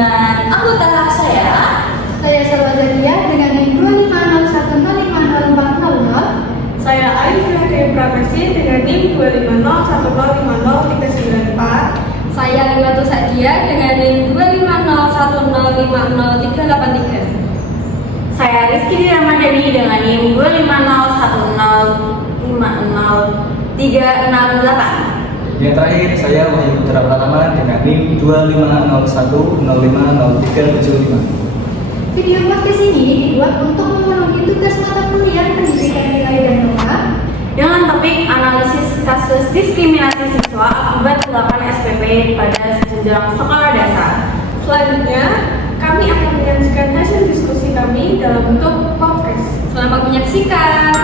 dengan anggota saya. Saya Salwazaria dengan NIM 250105040. Saya Arifia Dewi Pramesti dengan NIM 25010503943. Saya Liwatul Sadia dengan NIM 25010503883. Saya Rizky Ramadhani dengan NIM 25010103668. Yang terakhir, saya Wahyu Putra Pratama dengan NIM 250100375. Video podcast ini dibuat untuk memenuhi tugas mata kuliah pendidikan nilai dan norma Dengan topik analisis kasus diskriminasi siswa akibat penerapan SPP pada jenjang sekolah dasar. Selanjutnya, kami akan menyajikan hasil diskusi kami dalam bentuk podcast. Selamat menyaksikan.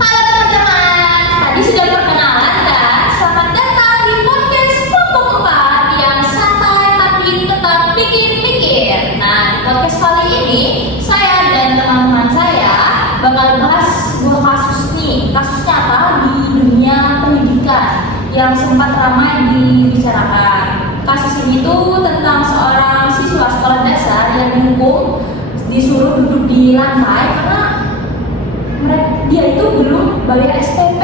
Halo teman-teman, tadi sudah perkenalan dan selamat datang di podcast kelompok 4 yang santai tapi tetap pikir-pikir. Nah, di podcast kali ini saya dan teman-teman saya bakal bahas sebuah kasus nih, kasus nyata di dunia pendidikan yang sempat ramai dibicarakan. Kasus ini tuh tentang seorang siswa sekolah dasar yang dihukum disuruh duduk di lantai karena dia itu belum bayar SPP.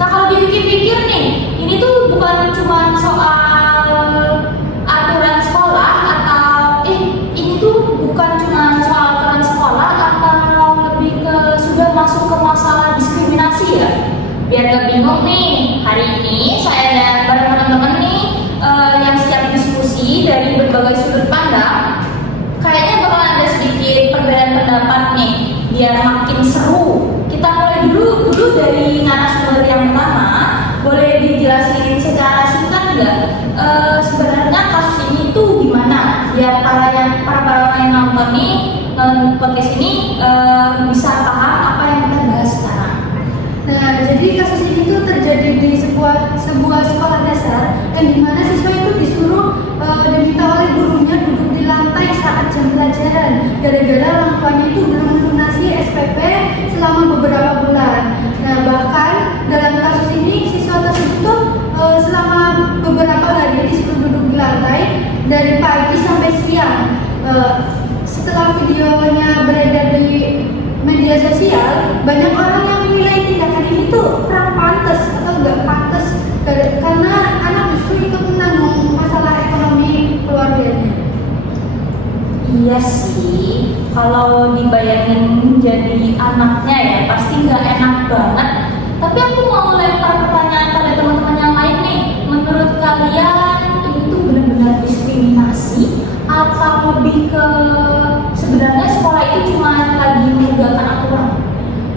Nah, kalau dipikir-pikir nih, ini tuh bukan cuma soal aturan sekolah atau ini tuh bukan cuma soal aturan sekolah atau lebih ke sudah masuk ke masalah diskriminasi ya. Biar gak bingung nih, hari ini saya dan bareng teman-teman nih yang siap diskusi dari berbagai sudut pandang. Kayaknya bakal ada sedikit perbedaan pendapat nih, biar makin seru. Kita mulai dulu dari narasumber yang pertama. Boleh dijelasin secara singkat nggak? Sebenarnya kasus ini tuh gimana? Biar para orang yang nonton nih podcast ini bisa paham apa yang kita bahas sekarang. Nah, jadi kasus ini tuh terjadi di sebuah sekolah dasar yang dimana siswa itu disuruh diminta oleh gurunya duduk di lantai saat jam pelajaran gara-gara orang tuanya itu belum melunasi SPP selama beberapa bulan. Nah, bahkan dalam kasus ini siswa tersebut tuh selama beberapa hari disuruh duduk di lantai dari pagi sampai siang. Setelah videonya beredar di media sosial, banyak orang yang menilai tindakan ini tuh kurang pantas atau nggak pantas karena anak justru ikut menanggung masalah ekonomi keluarganya. Iya sih, kalau dibayangin jadi anaknya ya pasti nggak enak banget. Tapi aku mau lempar pertanyaan pada teman-teman yang lain nih. Menurut kalian ini tuh benar-benar diskriminasi atau lebih ke sebenarnya sekolah itu cuma lagi menegakkan aturan?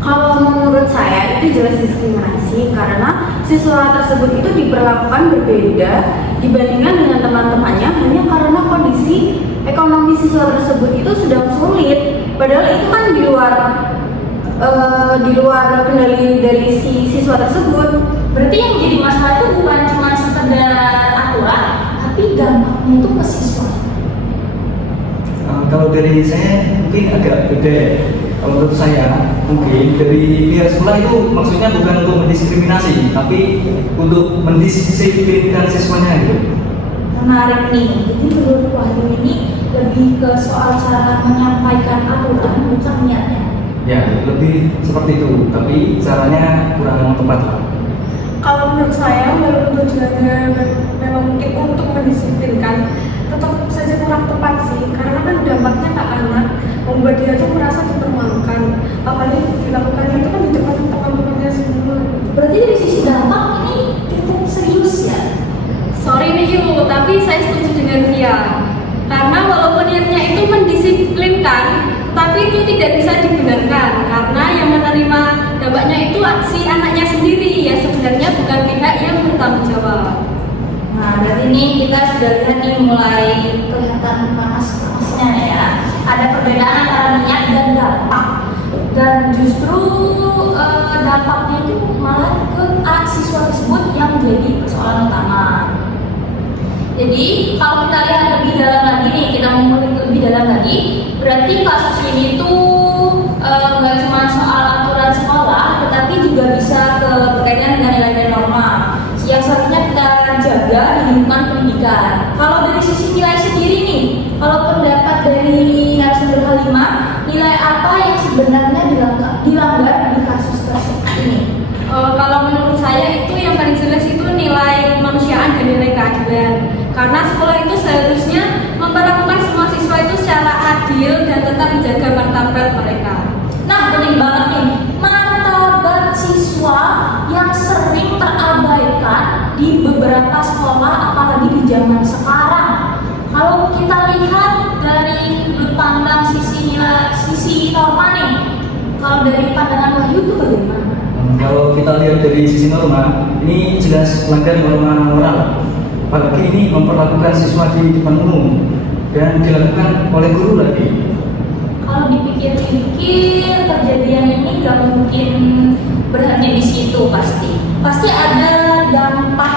Kalau menurut saya itu jelas diskriminasi karena siswa tersebut itu diperlakukan berbeda dibandingkan dengan teman-temannya hanya karena kondisi ekonomi siswa tersebut itu sedang sulit. Padahal itu kan di luar kendali dari si siswa tersebut. Berarti yang jadi masalah itu bukan cuma sekedar aturan, tapi dampaknya itu ke siswa. Kalau dari saya mungkin agak beda ya. Kalau menurut saya mungkin dari pihak sekolah itu maksudnya bukan untuk mendiskriminasi, tapi untuk mendisiplinkan siswanya gitu. Menarik nih, jadi menurut Wahyu ini lebih ke soal cara menyampaikan aturan, bukan niatnya. Ya, lebih seperti itu, tapi caranya kurang tepat lah. Kalau menurut saya, walaupun tujuannya memang mungkin untuk mendisiplinkan, tetap saja kurang tepat sih, karena kan dampaknya ke anak, membuat dia tuh merasa dipermalukan. Apalagi dilakukannya itu kan di depan teman-temannya semua. Berarti dari sisi dampak ini cukup serius ya. Sorry nih Yu, tapi saya setuju dengan Via. Karena walaupun niatnya itu mendisiplinkan, tapi itu tidak bisa dibenarkan karena yang menerima dampaknya itu si anaknya sendiri ya, sebenarnya bukan pihak yang bertanggung jawab. Nah, berarti ini kita sudah lihat nih mulai kelihatan panas-panasnya ya. Ada perbedaan antara niat dan dampak. Dan justru dampaknya itu malah ke anak siswa tersebut yang jadi persoalan utama. Jadi kalau kita lihat lebih dalam lagi nih, kita mengulik lebih dalam lagi, berarti kasus ini tuh nggak cuma soal aturan sekolah, tetapi juga bisa berkaitan dengan nilai dan norma yang seharusnya kita jaga di lingkungan pendidikan. Kalau dari sisi Karena sekolah itu seharusnya memperlakukan semua siswa itu secara adil dan tetap menjaga martabat mereka. Nah, penting banget nih, martabat siswa yang sering terabaikan di beberapa sekolah, apalagi di zaman sekarang. Kalau kita lihat dari sudut pandang sisi norma nih, kalau dari pandangan Wahyu itu bagaimana? Kalau kita lihat dari sisi norma, ini jelas melanggar norma moral. Apalagi ini memperlakukan siswa di depan umum dan dilakukan oleh guru lagi. Kalau dipikir-pikir, kejadian ini nggak mungkin berhenti di situ pasti. Pasti ada dampak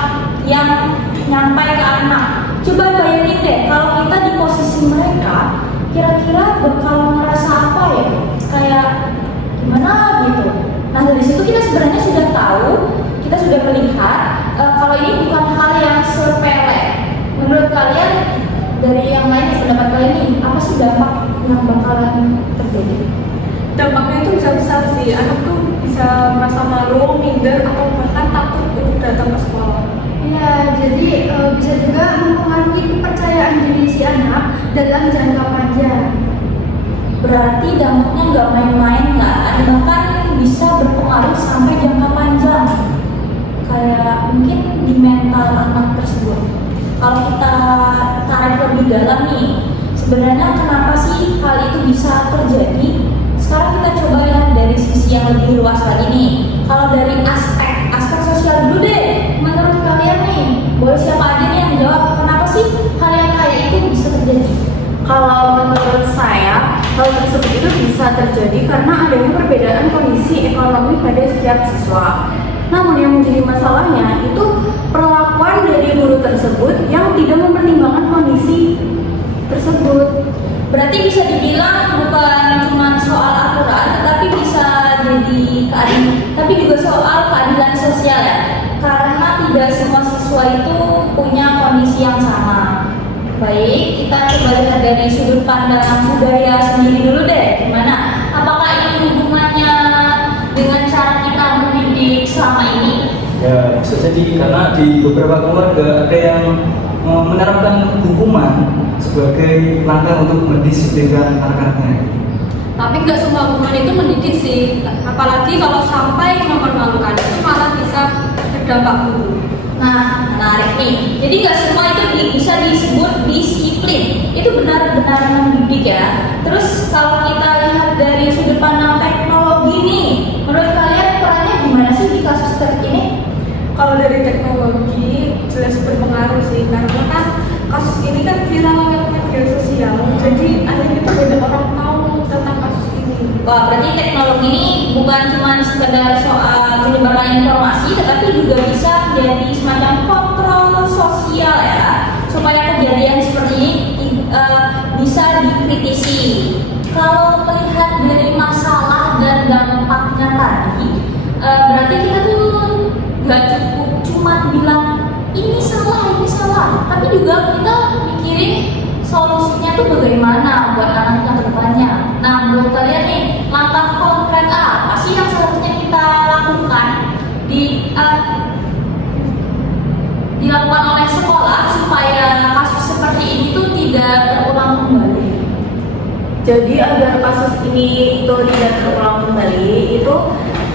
yang nyampai ke anak. Coba bayangin deh, kalau kita di posisi mereka, kira-kira bakal merasa apa ya? Kayak gimana gitu. Nah dari situ kita sebenarnya sudah tahu, kita sudah melihat kalau ini bukan hal yang sepele. Menurut kalian dari yang lain, pendapat kalian nih, apa sih dampak yang bakalan terjadi? Dampaknya itu bisa besar sih, anak tuh bisa merasa malu, minder, atau bahkan takut untuk datang ke sekolah. Ya, jadi bisa juga mempengaruhi kepercayaan diri si anak dalam jangka panjang. Berarti dampaknya nggak main-main kan, bahkan bisa berpengaruh sampai jangka panjang. Kayak mungkin di mental anak tersebut. Kalau kita tarik lebih dalam nih, sebenarnya kenapa sih hal itu bisa terjadi? Sekarang kita coba lihat dari sisi yang lebih luas lagi nih. Kalau dari aspek sosial dulu deh, menurut kalian nih, boleh siapa aja nih yang jawab, kenapa sih hal yang kayak itu bisa terjadi? Kalau menurut saya, hal tersebut itu bisa terjadi karena adanya perbedaan kondisi ekonomi pada setiap siswa. Namun yang menjadi masalahnya itu perlakuan dari guru tersebut yang tidak mempertimbangkan kondisi tersebut. Berarti bisa dibilang bukan cuma soal aturan, tetapi bisa jadi tapi juga soal keadilan sosial ya. Karena tidak semua siswa itu punya kondisi yang sama. Baik, kita coba lihat dari sudut pandang budaya sendiri dulu deh. Gimana? Apakah ini hubungannya dengan cara kita mendidik selama ini? Ya bisa jadi karena di beberapa keluarga ada yang menerapkan hukuman sebagai langkah untuk mendisiplinkan anak-anaknya. Tapi nggak semua hukuman itu mendidik sih, apalagi kalau sampai mempermalukan, itu malah bisa berdampak buruk. Nah, menarik nih. Jadi nggak semua itu bisa disebut disiplin. Itu benar-benar mendidik ya. Terus kalau kita lihat dari sudut pandang teknologi nih, menurut kalian perannya gimana sih di kasus ini? Kalau dari teknologi jelas berpengaruh sih, karena kan kasus ini kan viral lewat media sosial, jadi akhirnya itu banyak orang tahu tentang kasus ini. Wah, berarti teknologi ini bukan cuma sekedar soal menyebarkan informasi, tetapi juga bisa jadi semacam kontrol sosial ya, supaya kejadian seperti ini bisa dikritisi. Kalau melihat dari masalah dan dampaknya tadi, berarti kita tuh gak cukup cuma bilang ini salah, tapi juga kita mikirin solusinya tuh bagaimana buat anaknya ke depannya. Nah, menurut kalian nih, langkah konkret apa sih yang seharusnya kita lakukan dilakukan oleh sekolah supaya kasus seperti ini tuh tidak terulang kembali? Jadi agar kasus ini itu tidak terulang kembali, itu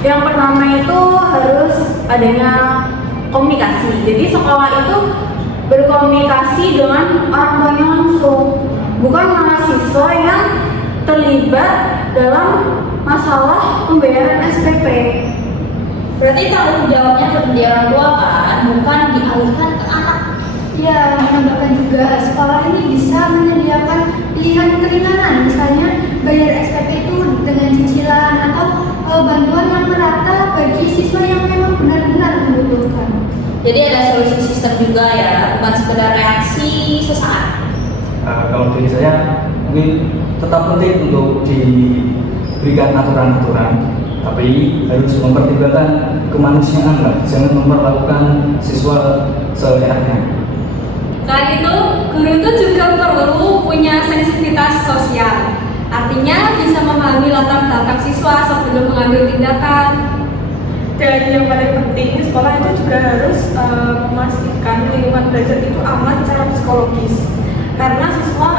yang pertama itu harus adanya komunikasi. Jadi sekolah itu berkomunikasi dengan orang tuanya langsung, bukan mahasiswa yang terlibat dalam masalah pembayaran SPP. Berarti tanggung jawabnya tetap di orang tua kan, bukan dialihkan ke anak. Ya, menambahkan juga sekolah ini bisa menyediakan pilihan keringanan, misalnya bayar SPP itu dengan cicilan atau bantuan yang merata bagi siswa yang memang benar-benar membutuhkan. Jadi ada solusi sistem juga ya, bukan sekedar reaksi sesaat. Kalau dari saya mungkin tetap penting untuk diberikan aturan-aturan, tapi harus mempertimbangkan kemanusiaan lah, jangan memperlakukan siswa seenaknya. Selain itu, guru itu juga perlu punya sensitivitas sosial. Artinya bisa memahami latar belakang siswa sebelum mengambil tindakan. Dan yang paling penting, sekolah itu juga harus memastikan lingkungan belajar itu aman secara psikologis. Karena siswa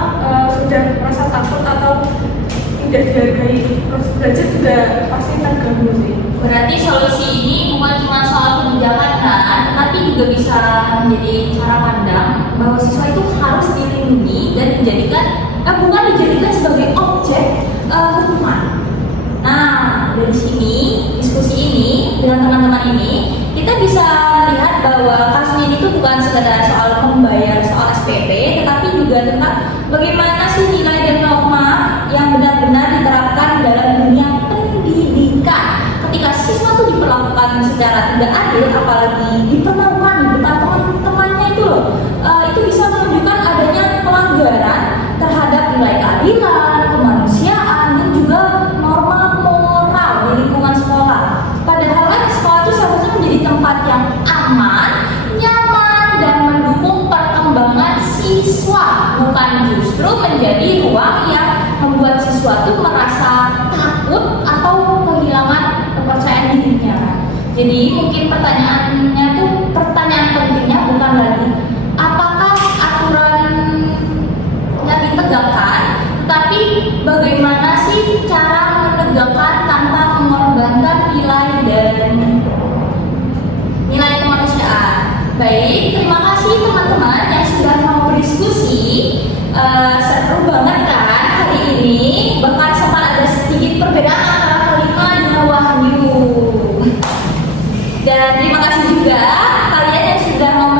sudah merasa takut atau tidak dihargai, proses belajar juga pasti terganggu sih. Berarti solusi ini bukan cuma soal kebijakan kan, tetapi juga bisa menjadi cara pandang bahwa siswa itu harus dilindungi dan bukan dijadikan sebagai objek hukuman. Nah, dari sini, diskusi ini dengan teman-teman ini, kita bisa melihat bahwa kasus ini tuh bukan sekedar soal membayar soal SPP, tetapi juga tentang bagaimana sih nilai dan norma yang benar-benar diterapkan dalam dunia pendidikan. Ketika siswa tuh diperlakukan secara tidak adil, apalagi diperlakukan di depan teman-temannya itu loh, itu bisa menunjukkan adanya pelanggaran terhadap nilai keadilan, kemanusiaan, dan juga norma moral di lingkungan sekolah. Padahal kan sekolah itu seharusnya menjadi tempat yang aman, nyaman, dan mendukung perkembangan siswa, bukan justru menjadi ruang yang membuat siswa itu merasa takut atau kehilangan kepercayaan dirinya. Jadi mungkin pertanyaan pentingnya bukan lagi apakah aturan yang ditegakkan, tetapi bagaimana sih cara menegakkan tanpa mengorbankan nilai kemanusiaan. Baik, terima kasih teman-teman yang sudah mau berdiskusi. Seru banget kan hari ini, bahkan sempat ada sedikit perbedaan antara Halima dengan Wahyu. Dan terima kasih juga kalian yang sudah mau